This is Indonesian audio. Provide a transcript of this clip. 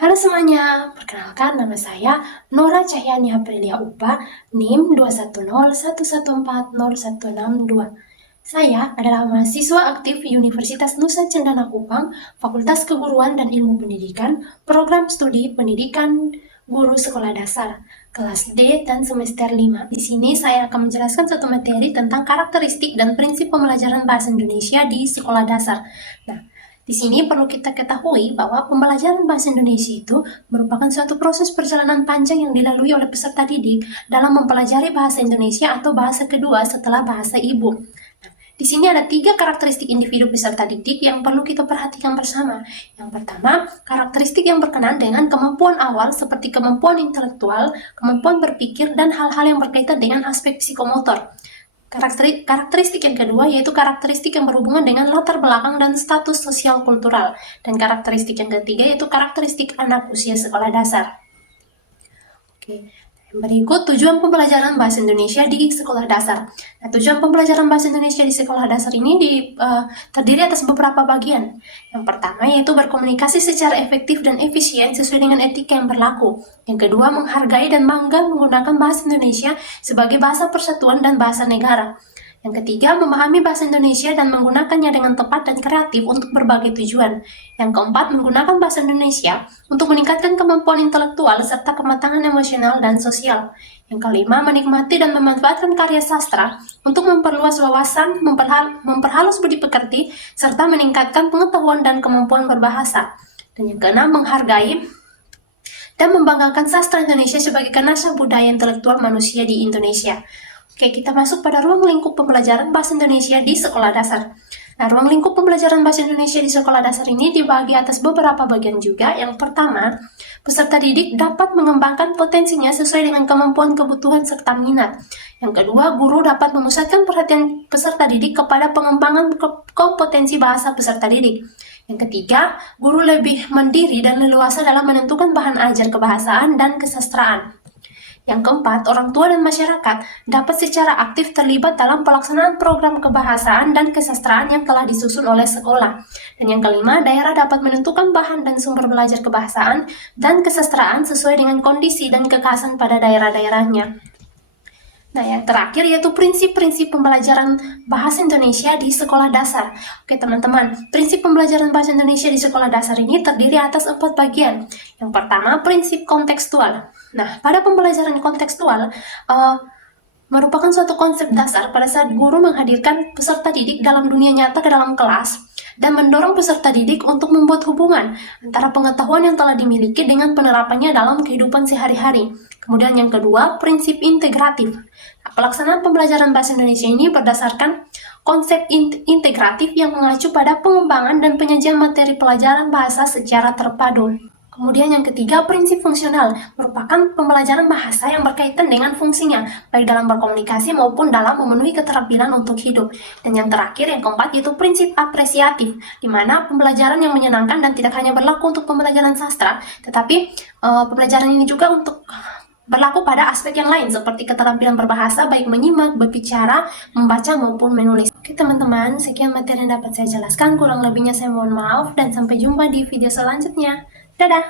Halo semuanya, perkenalkan nama saya Nora Cahyani Aprilia Upa, NIM 210114062. Saya adalah mahasiswa aktif Universitas Nusa Cendana Kupang, Fakultas Keguruan dan Ilmu Pendidikan, Program Studi Pendidikan Guru Sekolah Dasar, kelas D dan semester 5. Di sini saya akan menjelaskan satu materi tentang karakteristik dan prinsip pembelajaran bahasa Indonesia di sekolah dasar. Nah, di sini perlu kita ketahui bahwa pembelajaran bahasa Indonesia itu merupakan suatu proses perjalanan panjang yang dilalui oleh peserta didik dalam mempelajari bahasa Indonesia atau bahasa kedua setelah bahasa ibu. Nah, di sini ada 3 karakteristik individu peserta didik yang perlu kita perhatikan bersama. Yang pertama, karakteristik yang berkenaan dengan kemampuan awal seperti kemampuan intelektual, kemampuan berpikir, dan hal-hal yang berkaitan dengan aspek psikomotor. Karakteristik yang kedua yaitu karakteristik yang berhubungan dengan latar belakang dan status sosial kultural. Dan karakteristik yang ketiga yaitu karakteristik anak usia sekolah dasar. Oke. Berikut tujuan pembelajaran bahasa Indonesia di sekolah dasar. Nah, tujuan pembelajaran bahasa Indonesia di sekolah dasar ini terdiri atas beberapa bagian. Yang pertama yaitu berkomunikasi secara efektif dan efisien sesuai dengan etika yang berlaku. Yang kedua, menghargai dan bangga menggunakan bahasa Indonesia sebagai bahasa persatuan dan bahasa negara. Yang ketiga, memahami bahasa Indonesia dan menggunakannya dengan tepat dan kreatif untuk berbagai tujuan. Yang keempat, menggunakan bahasa Indonesia untuk meningkatkan kemampuan intelektual serta kematangan emosional dan sosial. Yang kelima, menikmati dan memanfaatkan karya sastra untuk memperluas wawasan, memperhalus budi pekerti, serta meningkatkan pengetahuan dan kemampuan berbahasa. Dan yang keenam, menghargai dan membanggakan sastra Indonesia sebagai kanasa budaya intelektual manusia di Indonesia. Oke, kita masuk pada ruang lingkup pembelajaran bahasa Indonesia di sekolah dasar. Nah, ruang lingkup pembelajaran bahasa Indonesia di sekolah dasar ini dibagi atas beberapa bagian juga. Yang pertama, peserta didik dapat mengembangkan potensinya sesuai dengan kemampuan, kebutuhan, serta minat. Yang kedua, guru dapat memusatkan perhatian peserta didik kepada pengembangan kompetensi bahasa peserta didik. Yang ketiga, guru lebih mandiri dan leluasa dalam menentukan bahan ajar kebahasaan dan kesastraan. Yang keempat, orang tua dan masyarakat dapat secara aktif terlibat dalam pelaksanaan program kebahasaan dan kesastraan yang telah disusun oleh sekolah. Dan yang kelima, daerah dapat menentukan bahan dan sumber belajar kebahasaan dan kesastraan sesuai dengan kondisi dan kekhasan pada daerah-daerahnya. Nah, yang terakhir yaitu prinsip-prinsip pembelajaran bahasa Indonesia di sekolah dasar. Oke, teman-teman, prinsip pembelajaran bahasa Indonesia di sekolah dasar ini terdiri atas 4 bagian. Yang pertama, prinsip kontekstual. Nah, pada pembelajaran kontekstual, merupakan suatu konsep dasar pada saat guru menghadirkan peserta didik dalam dunia nyata ke dalam kelas dan mendorong peserta didik untuk membuat hubungan antara pengetahuan yang telah dimiliki dengan penerapannya dalam kehidupan sehari-hari. Kemudian yang kedua, prinsip integratif. Nah, pelaksanaan pembelajaran bahasa Indonesia ini berdasarkan konsep integratif yang mengacu pada pengembangan dan penyajian materi pelajaran bahasa secara terpadu. Kemudian yang ketiga, prinsip fungsional, merupakan pembelajaran bahasa yang berkaitan dengan fungsinya, baik dalam berkomunikasi maupun dalam memenuhi keterampilan untuk hidup. Dan yang terakhir, yang keempat, yaitu prinsip apresiatif, di mana pembelajaran yang menyenangkan dan tidak hanya berlaku untuk pembelajaran sastra, tetapi pembelajaran ini juga untuk berlaku pada aspek yang lain, seperti keterampilan berbahasa, baik menyimak, berbicara, membaca, maupun menulis. Oke teman-teman, sekian materi yang dapat saya jelaskan, kurang lebihnya saya mohon maaf, dan sampai jumpa di video selanjutnya. Dadah!